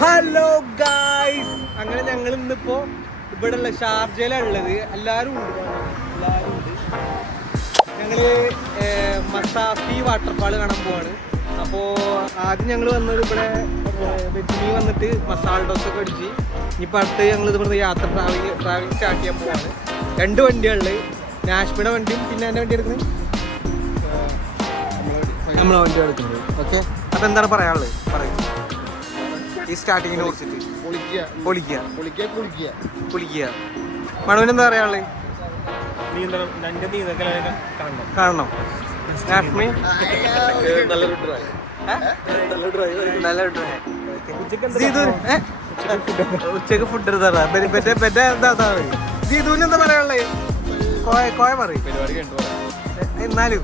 Hello guys, അങ്ങനെ ഞങ്ങൾ ഇന്നിപ്പോ ഇവിടെ ഉള്ള ഷാർജയിലുള്ളത്. എല്ലാരും ഉണ്ട്. ഞങ്ങള് മസാഫി വാട്ടർഫാൾ കാണാൻ പോവാണ്. അപ്പോൾ ആദ്യം ഞങ്ങൾ വന്നത് ഇവിടെ വെച്ചിനി വന്നിട്ട് മസാല ഡോസൊക്കെ അടിച്ച് ഇനിയിപ്പോൾ അടുത്ത് ഞങ്ങൾ ഇവിടുന്ന് യാത്ര ട്രാവലിംഗ് സ്റ്റാർട്ട് ചെയ്യാൻ പോവാണ്. 2 വണ്ടികളിൽ നാഷ്മിയുടെ വണ്ടിയും പിന്നെ എൻ്റെ വണ്ടി എടുക്കുന്നത് നമ്മളെ വണ്ടി എടുക്കുന്നത്. ഓക്കെ, അപ്പോൾ എന്താണ് പറയാനുള്ളത്? പറയും ഈ സ്റ്റാർട്ടിങ്ങിനെ കുറിച്ചിട്ട്. പൊളിക്കുക. മണുവിന് എന്താ പറയാനുള്ളത്? കാണണം. നാഷ്മി ഉച്ചക്ക് ഫുഡ് എടുത്താ ജീതുവിന് എന്താ പറയാനുള്ളത്? കോയ പറയും. എന്നാലും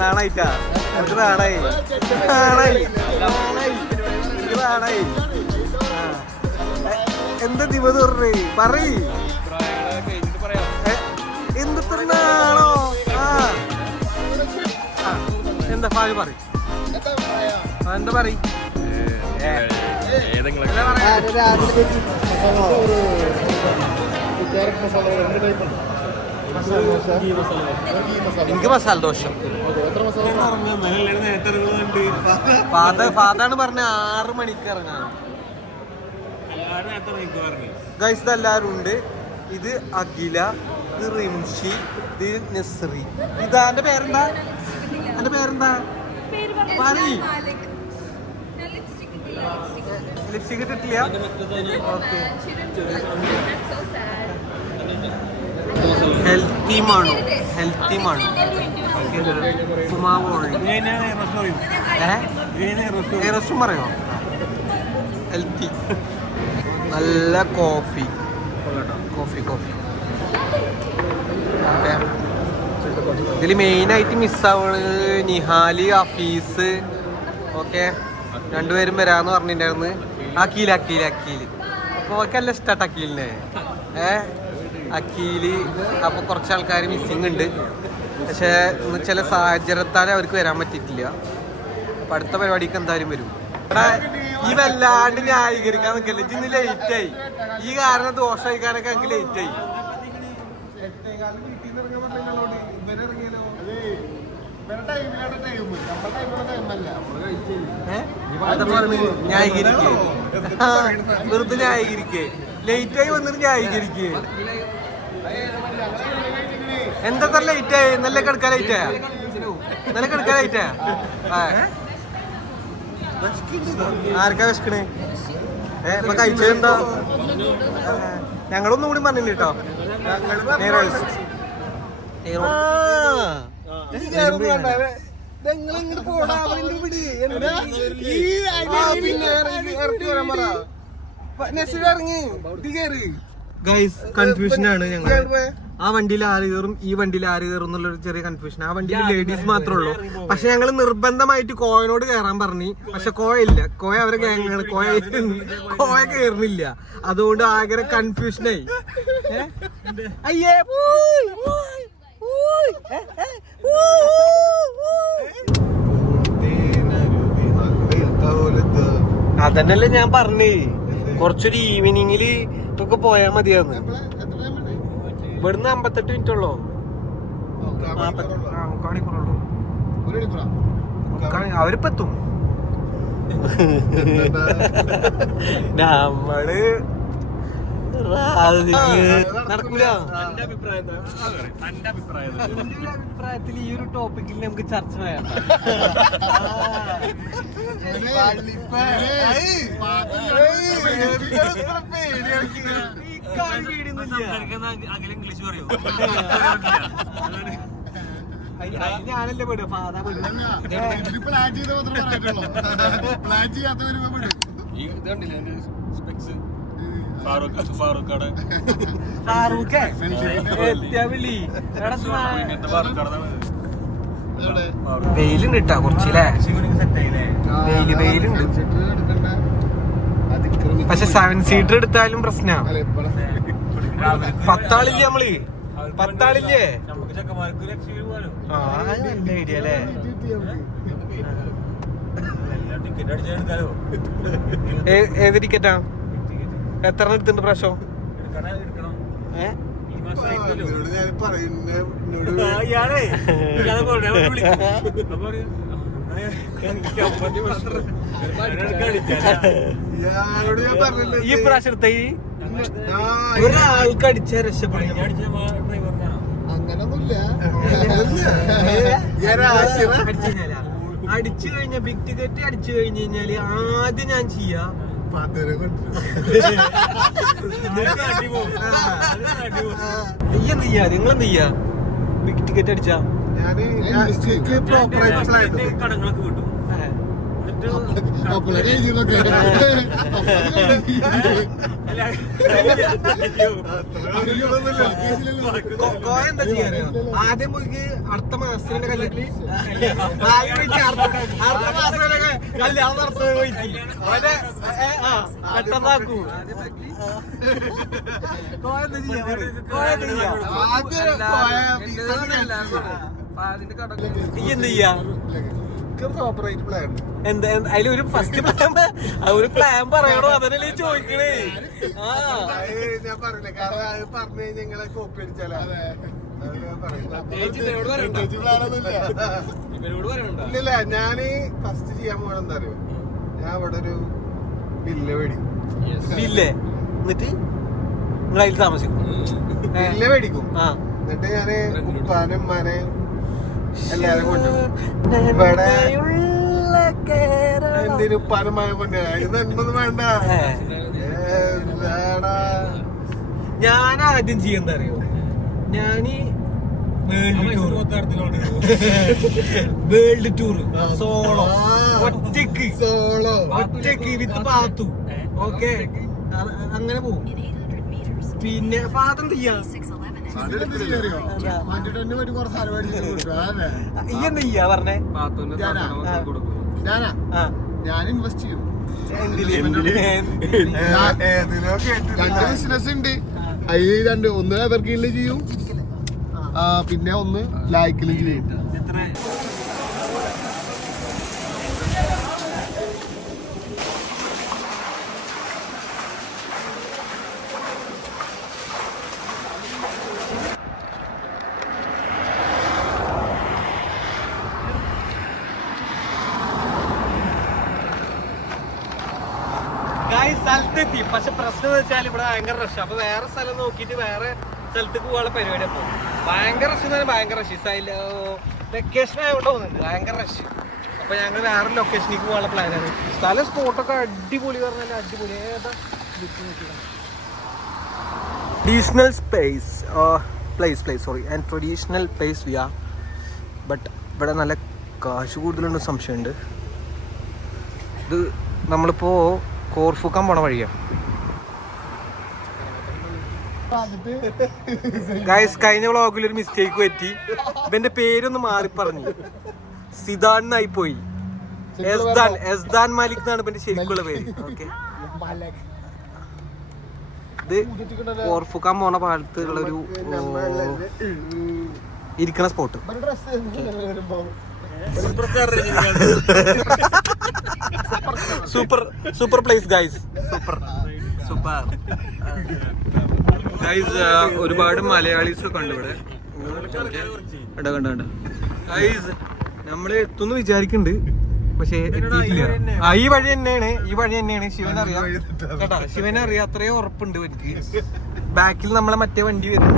നാണായിട്ടാ നമുക്ക് നാണായി. എന്താ ദിവസം പറയ്. എന്തിനാണോ എന്താ പാല് പറയും. എന്താ പറയും? എനിക്ക് മസാല ദോശ. ഫാദാണ് പറഞ്ഞ 6 മണിക്ക് ഇറങ്ങാൻ. ഗൈസ് ഇതെല്ലാരും ഉണ്ട്. ഇത് അഖില, ഇത് റിംഷി, ഇത് നസ്രി. ഇതാന്റെ പേരെന്താ? എന്റെ പേരെന്താ? ലിപ്സ്റ്റിക് ഇട്ടിട്ടില്ല. Okay, healthy Manu. റെസ്റ്റും പറയോ? ഹെൽത്തി. നല്ല കോഫി. ഇതിൽ മെയിനായിട്ട് മിസ്സാവുന്നത് നിഹാല്, ഹഫീസ്. ഓക്കെ, 2 പേരും വരാന്ന് പറഞ്ഞിട്ടുണ്ടായിരുന്നു. അക്കീല് അപ്പോൾ ഒക്കെ നല്ല ഇഷ്ടമായിട്ട് അക്കീലിനെ. അക്കീല് അപ്പോൾ കുറച്ച് ആൾക്കാർ മിസ്സിങ് ഉണ്ട്. പക്ഷേ ഇന്ന് ചില സാഹചര്യത്താൽ അവർക്ക് വരാൻ പറ്റിയിട്ടില്ല. അപ്പം അടുത്ത പരിപാടിക്ക് എന്തായാലും വരും. ഇവിടെ ഈ വല്ലാണ്ട് ന്യായീകരിക്കാൻ നിൽക്കല്ലേ. ഇന്ന് ലേറ്റായി. ഈ കാരണം ദോഷം കഴിക്കാനൊക്കെ എനിക്ക് ലേറ്റായി. ന്യായീകരിക്കേ, വെറുതെ ന്യായീകരിക്കേ. ലേറ്റായി വന്നിട്ട് ന്യായീകരിക്കേ. എന്തൊക്കെ ലേറ്റായി? നല്ല കിടക്കാൻ ലേറ്റായ? ആർക്കാ വിശക്കണേ? ഇപ്പൊ കഴിച്ചതെന്താ? ഞങ്ങളൊന്നും കൂടി പറഞ്ഞില്ല കേട്ടോ. ഗൈസ് കൺഫ്യൂഷനാണ് ഞങ്ങൾ. ആ വണ്ടിയിൽ 6 കയറും, ഈ വണ്ടിയിൽ 6 കയറും എന്നുള്ളൊരു ചെറിയ കൺഫ്യൂഷൻ. ആ വണ്ടിയിൽ ലേഡീസ് മാത്രമേ ഉള്ളൂ. പക്ഷെ ഞങ്ങൾ നിർബന്ധമായിട്ട് കോയനോട് കയറാൻ പറഞ്ഞു. പക്ഷെ കോയ ഇല്ല. കോയ അവരെ ഗ്യാങ്ങാണ്. കോയ കയറുന്നില്ല. അതുകൊണ്ട് ആകെ കൺഫ്യൂഷനായി. അയ്യേ അതന്നല്ലേ ഞാൻ പറഞ്ഞേ. കുറച്ചൊരു ഈവനിങ്ങില് ഒക്കെ പോയാ മതിയാന്ന്. ഇവിടുന്ന് 58 മിനിറ്റ് ഉള്ളോ? 3 മണിക്കൂറുള്ളൂ. അവരിപ്പോ എത്തും. നമ്മള് നടക്കൂല. അഭിപ്രായത്തിൽ ഈ ഒരു ടോപ്പിക്കിൽ നമുക്ക് ചർച്ച ചെയ്യാം. ഞാനല്ലേ പെടും. ഫാദാ പെടും. വെയിലുണ്ട് കേട്ടാ കുറച്ചില്ലേ. വെയിലുണ്ട്. പക്ഷെ 7 സീറ്റർ എടുത്താലും പ്രശ്നാ. 10 ആളില്ലേ നമ്മള്? 10 ആളില്ലേ? നല്ല ഐഡിയ അല്ലേ? ഏത് ടിക്കറ്റാ? എത്ര എടുത്തിട്ടുണ്ട് പ്രാവശ്യം? ഈ പ്രാവശ്യം എടുത്ത ഒരാൾക്ക് അടിച്ച രക്ഷപ്പെടും. അടിച്ചു കഴിഞ്ഞ ബിഗ് ടിക്കറ്റ് അടിച്ചു കഴിഞ്ഞ് കഴിഞ്ഞാല് ആദ്യം ഞാൻ ചെയ്യാ നിങ്ങളെന്ത് ചെയ്യാ? ബിഗ് ടിക്കറ്റ് അടിച്ചാ കടങ്ങളൊക്കെ കിട്ടും. എന്താ ചെയ്യാ? ആദ്യം പോയി അടുത്ത മാസത്തിന്റെ കല്യാണത്തിന് അടുത്ത മാസത്തിന്റെ കല്യാണം നടത്തുക പോയിട്ട് പെട്ടെന്നാക്കൂ. എന്ത് ചെയ്യാ? എന്താ അതിലൊരു ഫസ്റ്റ് പ്ലാൻ, ഒരു പ്ലാൻ പറയണോ? അതല്ലേ ചോദിക്കണേ. ഞാൻ പറഞ്ഞില്ല, കാരണം അത് പറഞ്ഞു ഞങ്ങളെ കോപ്പി അടിച്ചാലോ. ഇല്ല, ഞാന് ഫസ്റ്റ് ചെയ്യാൻ പോകണം എന്താ അറിയോ? ഞാൻ ഇവിടെ ഒരു വില്ല മേടിക്കും. വില്ലേ? എന്നിട്ട് നിങ്ങൾ അതിൽ താമസിക്കും? വില്ല മേടിക്കും. എന്നിട്ട് ഞാന് ഉപ്പാനും ഉമ്മാനെ എല്ലാരും കൊണ്ടുപോകും. ഇവിടെ എന്തിനും ഉപ്പാനും മായ കൊണ്ടുപോകാം. ഇത് എന്നൊന്നും വേണ്ട. ഞാൻ ആദ്യം ചെയ്യാൻ അറിയോ? ഞാന് വേൾഡ് ടൂർ സോളോ, ഒറ്റക്ക് വിത്ത് പാത്തു. ഓക്കെ, അങ്ങനെ പോവും. പിന്നെ ഫാദർ ചെയ്യാ പറഞ്ഞേ. ഞാൻ ഇൻവെസ്റ്റ് ചെയ്യും. രണ്ട് ബിസിനസ് ഉണ്ട്. അതിൽ ഒന്ന് എവർഗ്രീനിൽ ചെയ്യും, പിന്നെ ഒന്ന് ലായ്ക്കിലും ചെയ്യും. സ്ഥലത്തെത്തി. പക്ഷെ പ്രശ്നം എന്ന് വെച്ചാൽ ഇവിടെ ഭയങ്കര റഷ്. അപ്പൊ വേറെ സ്ഥലം നോക്കിയിട്ട് വേറെ സ്ഥലത്തേക്ക് പോകാനുള്ള പരിപാടി. അപ്പൊ ഭയങ്കര റഷ് എന്ന് പറഞ്ഞാൽ ഭയങ്കര റഷ്. വെക്കേഷൻ ആയതുകൊണ്ട് തോന്നുന്നുണ്ട് ഭയങ്കര റഷ്. അപ്പൊ ഞങ്ങൾ വേറെ ലൊക്കേഷനിലേക്ക് പോകാനുള്ള പ്ലാനാണ്. സ്ഥലം സ്പോട്ടൊക്കെ അടിപൊളി പറഞ്ഞാൽ അടിപൊളി. ഏതാ traditional place we are. But ഇവിടെ നല്ല കാശ് കൂടുതലുണ്ട് സംശയമുണ്ട്. ഇത് നമ്മളിപ്പോ കോർഫുക്കാൻ പോണ വഴിയാണ്. ഗൈസ്, കഴിഞ്ഞ വ്ളോഗിൽ ഒരു മിസ്റ്റേക്ക് പറ്റി. ഇവന്റെ പേരൊന്ന് മാറി പറഞ്ഞു, സിദാനായി പോയി. എസ്ദാൻ മാലിക് എന്നാണ് ഇവന്റെ ശരിക്കുള്ള പേര്. ഓക്കെ, ഇത് കോർഫുക്കാൻ പോണ ഭാഗത്തുള്ള ഒരു ഇരിക്കണ spot. Super place guys, super guys. ഒരുപാട് മലയാളീസ് ഒക്കെ ഉണ്ട് ഇവിടെ. കണ്ട ഗൈസ്, നമ്മള് എത്തുന്നു വിചാരിക്കുന്നുണ്ട്, പക്ഷെ എത്തിയിട്ടില്ല. ഈ വഴി തന്നെയാണ്. ശിവനറിയാം കേട്ടാ, ശിവനറിയാം. അത്രയും ഉറപ്പുണ്ട് എനിക്ക്. ബാക്കിൽ നമ്മളെ മറ്റേ വണ്ടി വരും.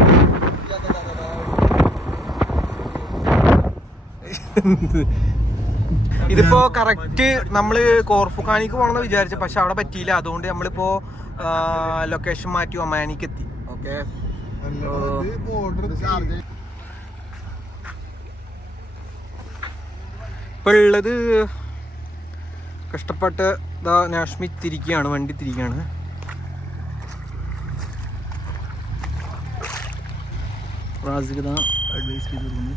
ഇതിപ്പോ കറക്റ്റ് നമ്മള് കോർഫുഖാനിക്ക് പോകണമെന്ന് വിചാരിച്ചു, പക്ഷെ അവിടെ പറ്റിയില്ല. അതുകൊണ്ട് നമ്മളിപ്പോ ലൊക്കേഷൻ മാറ്റി ഒമാനിക്ക് എത്തി. ഓക്കെ, ഇപ്പൊ ഉള്ളത് കഷ്ടപ്പെട്ട് നാഷ്മി തിരിക്കുകയാണ്, വണ്ടി തിരിക്കുകയാണ്. റാസിക് അഡ്വൈസ് ചെയ്ത് കൊടുക്കുന്നു.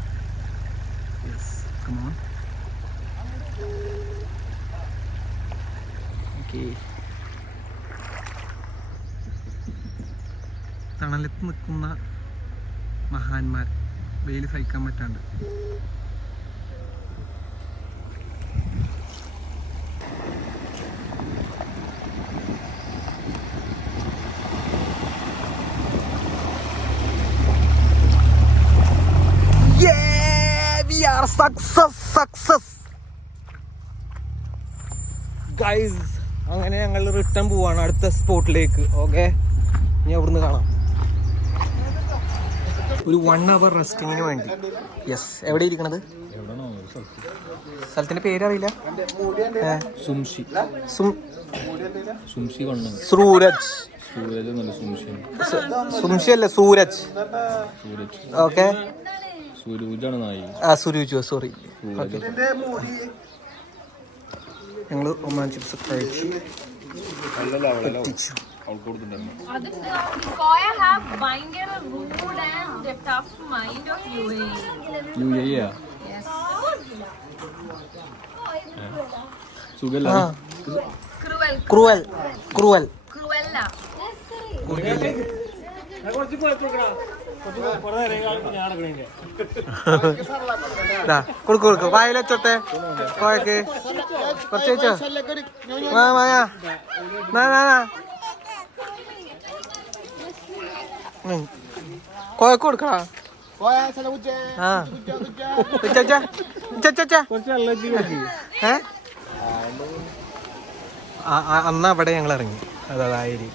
Yes, come on. ഓക്കെ, തണലത്ത് നിൽക്കുന്ന മഹാന്മാർ, വെയിൽ സഹിക്കാൻ പറ്റാണ്ട്. Success guys. അങ്ങനെ ഞങ്ങൾ റിട്ടേൺ പോവാണ് അടുത്ത സ്പോട്ടിലേക്ക്. ഓക്കെ, ഇനി അവിടുന്ന് കാണാം. ഒരു 1 hour റെസ്റ്റിങ്ങിന് വേണ്ടി. യെസ്, എവിടെ ഇരിക്കണത്? സ്ഥലത്തിന്റെ പേരറിയില്ല. സൂരജ്. സുംഷി അല്ല, സൂരജ്. Okay, Suraj, sorry. ഞങ്ങള് ഒമാൻ ചിപ്സ് കഴിച്ചു. ക്രൂവൽ. കൊടുക്കു വായിലെച്ചോട്ടെ. കോയക്ക് കുറച്ച് വെച്ചോ. കോയക്ക് കൊടുക്കടാ. അന്ന് അവിടെ ഞങ്ങൾ ഇറങ്ങി. അതായത്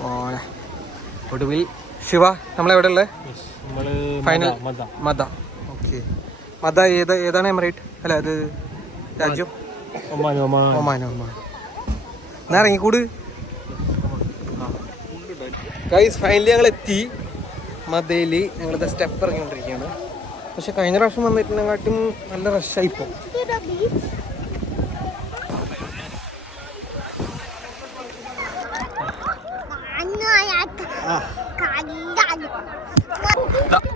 മോനെ ഒടുവിൽ ശിവ നമ്മളെവിടെ ഉള്ളത്? ഫൈനൽ മദ. ഓക്കെ, മദ ഏതാണ് എമിറേറ്റ്? അല്ല, അത് രാജ്യം ഒമാൻ. എന്നാ ഇറങ്ങിക്കൂട് ഗൈസ്. ഫൈനലി ഞങ്ങൾ എത്തി മദയിൽ. ഞങ്ങളിത് സ്റ്റെപ്പ് ഇറങ്ങിക്കൊണ്ടിരിക്കുകയാണ്. പക്ഷെ കഴിഞ്ഞ പ്രാവശ്യം വന്നിട്ടുണ്ടെങ്കാട്ടും നല്ല റഷായി ഇപ്പോൾ.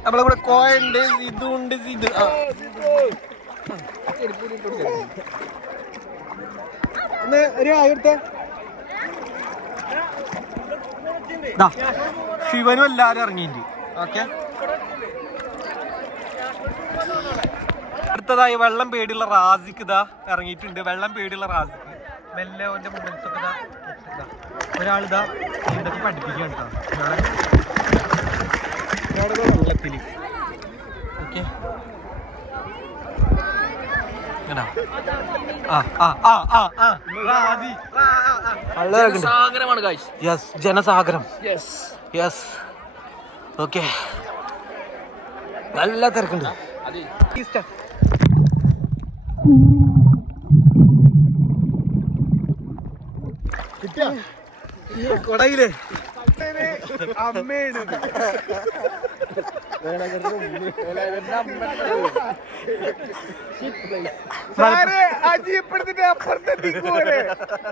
നമ്മളെ കൂടെ കോയുണ്ട്, ഇതുണ്ട്, ഇത് ശിവനും എല്ലാരും ഇറങ്ങിയിട്ട്. ഓക്കെ, അടുത്തതായി വെള്ളം പേടിയുള്ള റാസിക്ക് ഇതാ ഇറങ്ങിയിട്ടുണ്ട്. വെള്ളം പേടിയുള്ള റാസിക്ക് മെല്ലെ ഓന്റെ മൂവ്മെന്റ്സ് ഒക്കെ ഒരാളിതാ ഇതൊക്കെ പഠിപ്പിക്കുകയാണ് കേട്ടോ വെള്ളത്തിൽ. ഓക്കെ, ജനസാഗരം. യെസ്, ഓക്കെ, നല്ല തിരക്കുണ്ട്. കൊടയില്ലേ അമ്മയാണ്. അജിയപ്പെടുത്തിട്ട് അപ്പുറത്തെത്തിക്കൂലെ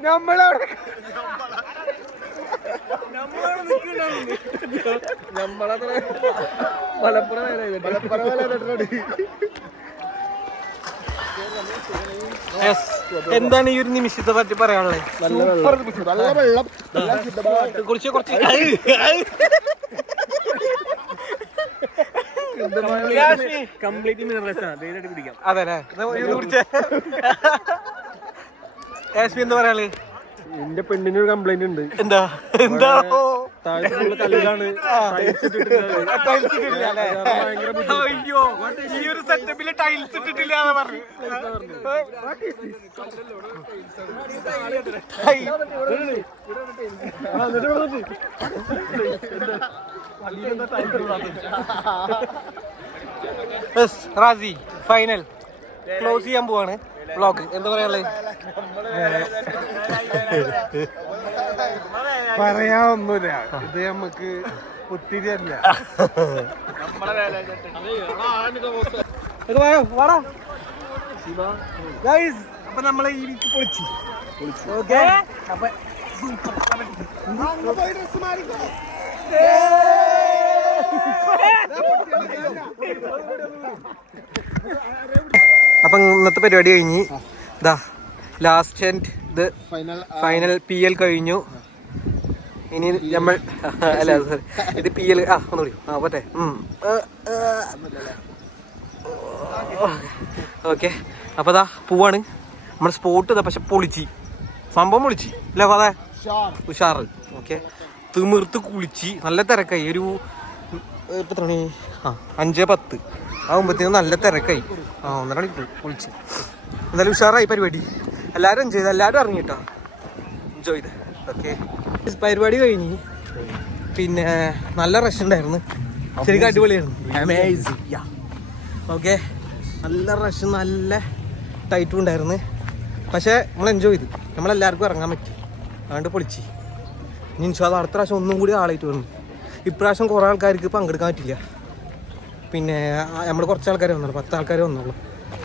നമ്മളവിടെ എന്താണ് ഈ ഒരു നിമിഷത്തെ പറ്റി പറയാനുള്ളത്? കുറച്ച് കംപ്ലീറ്റ് മിനറൽസ് കുടിക്കാം. അതെല്ലേ, യാസ്മി എന്താ പറയാ? എന്റെ പെണ്ണിനൊരു കംപ്ലൈന്റ് ഉണ്ട്. എന്താ കല്ലാണ്. അയ്യോ, ഈ ഒരു സെറ്റപ്പില് ടൈൽസ് ഇട്ടിട്ടില്ല എന്ന് പറഞ്ഞു. റാസി ഫൈനൽ ക്ലോസ് ചെയ്യാൻ പോവാണ് വ്ളോഗ്. എന്താ പറയാനുള്ളത്? പറയാനൊന്നുമില്ല, ഇത് നമുക്ക് ഒത്തിരി അല്ല. വാടാ ഗൈസ്. അപ്പൊ നമ്മളെ ഈ വീക്ക് പൊളിച്ചു. ഓക്കെ, അപ്പൊ അപ്പൊ ഇന്നത്തെ പരിപാടി കഴിഞ്ഞ് ഇതാ ലാസ്റ്റ് ആൻഡ് ഇത് ഫൈനൽ PL കഴിഞ്ഞു. ഇനി നമ്മൾ അല്ല സോറി, ഇത് PL ഒന്നുകൂടി പറ്റേ. ഓക്കെ, അപ്പൊ ഇതാ പോവാണ് നമ്മുടെ സ്പോട്ട്. ഇതാ പക്ഷെ പൊളിച്ച് സംഭവം പൊളിച്ച് അല്ലേ അതെ ഉഷാറ്. ഓക്കെ, തിമിർത്ത് കുളിച്ച് നല്ല തിരക്കായി. ഒരു എത്ര മണി? 5:10. ആകുമ്പോഴത്തേക്കും നല്ല തിരക്കായി. 1.5 മണിക്കൂർ വിളിച്ച്. എന്തായാലും ഉഷാറായി പരിപാടി. എല്ലാവരും എൻജോയ് ചെയ്ത്, എല്ലാവരും ഇറങ്ങിട്ടോ എൻജോയ് ചെയ്ത്. ഓക്കെ, പരിപാടി കഴിഞ്ഞ് പിന്നെ നല്ല റഷ് ഉണ്ടായിരുന്നു. ശരിക്കും അടിപൊളിയായിരുന്നു. അമേസിങ്. ഓക്കെ, നല്ല റഷ്, നല്ല ടൈറ്റും ഉണ്ടായിരുന്നു. പക്ഷേ നമ്മൾ എൻജോയ് ചെയ്തു. നമ്മളെല്ലാവർക്കും ഇറങ്ങാൻ പറ്റി. അതുകൊണ്ട് പൊളിച്ച്. ഇനി ഇൻഷാല്ലാ അടുത്ത പ്രാവശ്യം ഒന്നും കൂടി ആളായിട്ട് വന്നു. ഇപ്രാവശ്യം കുറേ ആൾക്കാർക്ക് പങ്കെടുക്കാൻ പറ്റില്ല. പിന്നെ നമ്മൾ കുറച്ച് ആൾക്കാർ വന്നുള്ളൂ, 10 ആൾക്കാർ വന്നുള്ളൂ.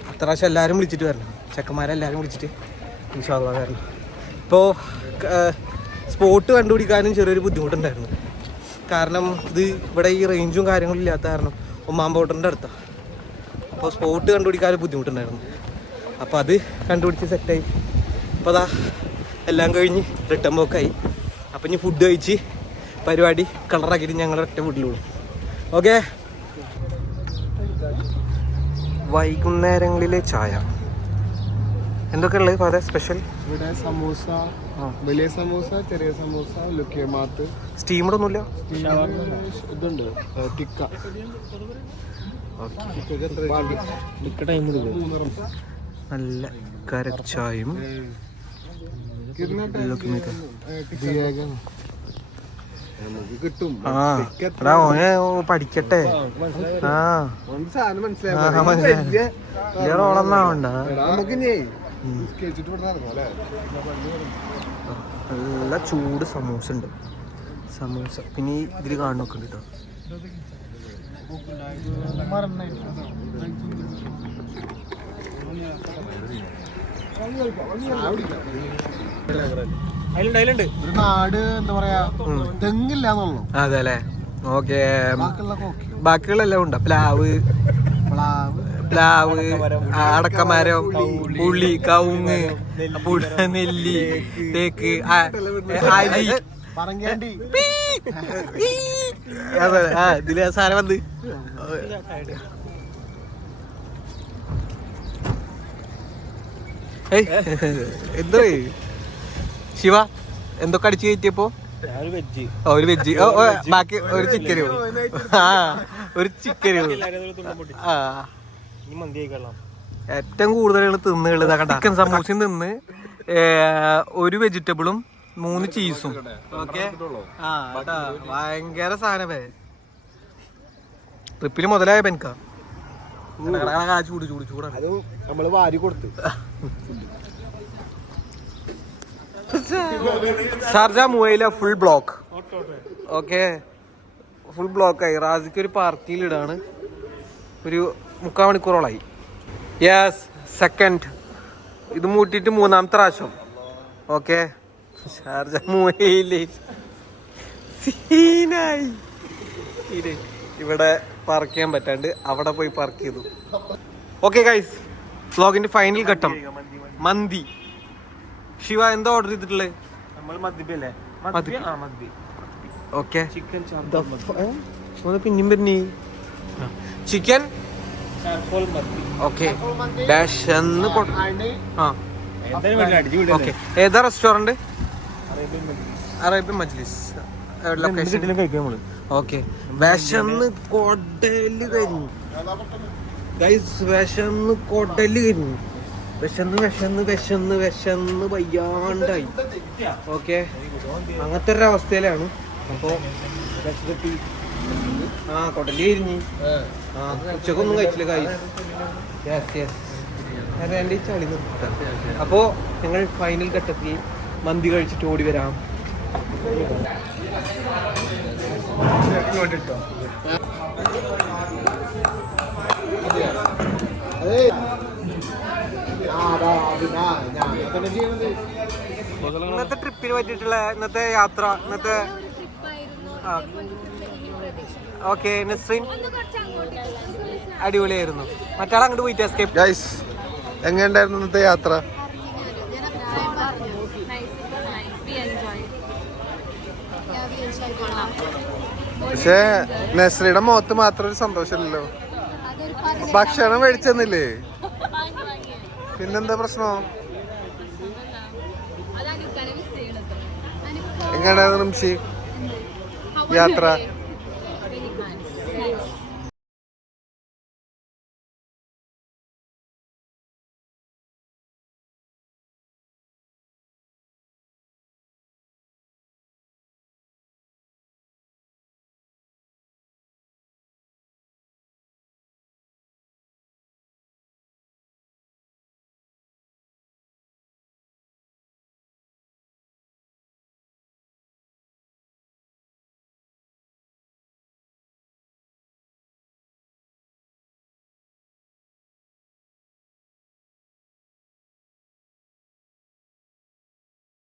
അടുത്ത പ്രാവശ്യം എല്ലാവരും വിളിച്ചിട്ട് വരണം. ചെക്കന്മാരെല്ലാവരും വിളിച്ചിട്ട് ഇൻഷാല്ലാ വരണം. ഇപ്പോൾ സ്പോട്ട് കണ്ടുപിടിക്കാനും ചെറിയൊരു ബുദ്ധിമുട്ടുണ്ടായിരുന്നു. കാരണം ഇത് ഇവിടെ ഈ റേഞ്ചും കാര്യങ്ങളും ഇല്ലാത്ത കാരണം ഉമ്മാമ്പോട്ടറിൻ്റെ അടുത്താണ്. അപ്പോൾ സ്പോട്ട് കണ്ടുപിടിക്കാനും ബുദ്ധിമുട്ടുണ്ടായിരുന്നു. അപ്പോൾ അത് കണ്ടുപിടിച്ച് സെറ്റായി. അപ്പോൾ അതാ എല്ലാം കഴിഞ്ഞ് റിട്ടേൺ പോക്കായി. അപ്പം ഇനി ഫുഡ് കഴിച്ച് പരിപാടി കളറാക്കിയിട്ട് ഞങ്ങൾ ഒറ്റ വീട്ടിലോടും. ഓക്കെ, വൈകുന്നേരങ്ങളിലെ ചായ എന്തൊക്കെ ഉള്ളത് പറയാ സ്പെഷ്യൽ? ഇവിടെ സമൂസ, വലിയ സമൂസ, ചെറിയ സമൂസ, ലുക്കിയമാത്ത്. സ്റ്റീമഡ് ഒന്നുമില്ല? ഇതുണ്ട് ടിക്ക. നല്ല കരച്ചായും കിട്ടും. ഓനെ പഠിക്കട്ടെ. ഓളന്നാവണ്ട. നല്ല ചൂട് സമൂസ ഉണ്ട്. സമൂസ പിന്നെ ഇതിൽ കാണുന്നൊക്കെ ഉണ്ട് കേട്ടോ. അതിലുണ്ട് ഒരു നാട് എന്താ പറയാ, തെങ്ങില്ലാന്നുള്ളു. അതെ അല്ലേ? ഓക്കെ, ബാക്കിയുള്ളെല്ലാം ഉണ്ട്. പ്ലാവ്, അടക്കമരം, പുളി, കവുങ്ങ്, നെല്ലി, തേക്ക്, അരി. അതെ, ഇതില് സാധനം വന്ന് എന്താ ശിവ എന്തൊക്കെ അടിച്ചു കയറ്റിയപ്പോ? ഒരു വെജ്, ബാക്കി ഒരു ചിക്കനും. ഒരു ചിക്കനും. ഏറ്റവും കൂടുതൽ തിന്നുള്ളത് ചിക്കൻ സമൂസയും തിന്ന്, ഒരു വെജിറ്റബിളും 3 ചീസും. ഓക്കെ, ഭയങ്കര സാധനമേ. ട്രിപ്പില് മുതലായ പെൻക ചൂട് ചൂട് ചൂടാണ്. നമ്മള് വാരി കൊടുത്തു. Sharjah Muwaileh full block. Okay, full ബ്ലോക്കായി. റാസിക്ക് ഒരു പാർക്കിയിലിടാണ്. ഒരു 3/4 മണിക്കൂറോളായി. Yes, second. ഇത് മൂട്ടിയിട്ട് 3ാമത്തെ പ്രാവശ്യം. ഓക്കെ, ഷാർജ മുവൈല സീനായി. ഇവിടെ പാർക്ക് ചെയ്യാൻ പറ്റാണ്ട് അവിടെ പോയി പാർക്ക് ചെയ്തു. ഓക്കെ ഗൈസ്, വ്ലോഗിന്റെ ഫൈനൽ ഘട്ടം മന്തി. ശിവ എന്താ ഓർഡർ ചെയ്തിട്ടുള്ളത്? ഓക്കെ, പിന്നെയും പറഞ്ഞേ ചിക്കൻ. Okay, okay. ഏതാ റെസ്റ്റോറന്റ്? അറേബ്യൻ മജ്ലിസ്. ഓക്കെ, വിശന്ന് കൊടല് കഴിഞ്ഞു ഗൈസ്, വിശന്ന് കൊടല് കഴിഞ്ഞു. വിശന്ന് വയ്യാണ്ടായി. ഓക്കെ, അങ്ങനത്തെ ഒരു അവസ്ഥയിലാണ്. അപ്പോ കൊടല് കഴിഞ്ഞു. ഉച്ചക്കൊന്നും കഴിച്ചില്ല ഗൈസ്. എന്റെ ചളി നിർത്താം. അപ്പോ ഞങ്ങൾ ഫൈനൽ ഘട്ടത്തിൽ മന്തി കഴിച്ചിട്ട് ഓടി വരാം. ഇന്നത്തെ ട്രിപ്പിന് പറ്റിയിട്ടുള്ള ഇന്നത്തെ യാത്ര, ഇന്നത്തെ ഓക്കെ നസ്രീൻ അടിപൊളിയായിരുന്നു. മറ്റാൾ അങ്ങോട്ട് പോയിട്ട് എസ്കേപ്പ്. ഗൈസ്, എങ്ങനെയുണ്ടായിരുന്നു ഇന്നത്തെ യാത്ര? പക്ഷേ നസ്രിയുടെ മുഖത്ത് മാത്രം ഒരു സന്തോഷമില്ലല്ലോ. ഭക്ഷണം മേടിച്ചെന്നില്ലേ? പിന്നെന്താ പ്രശ്നം? എങ്ങനെയായിരുന്നു നിമിഷി യാത്ര?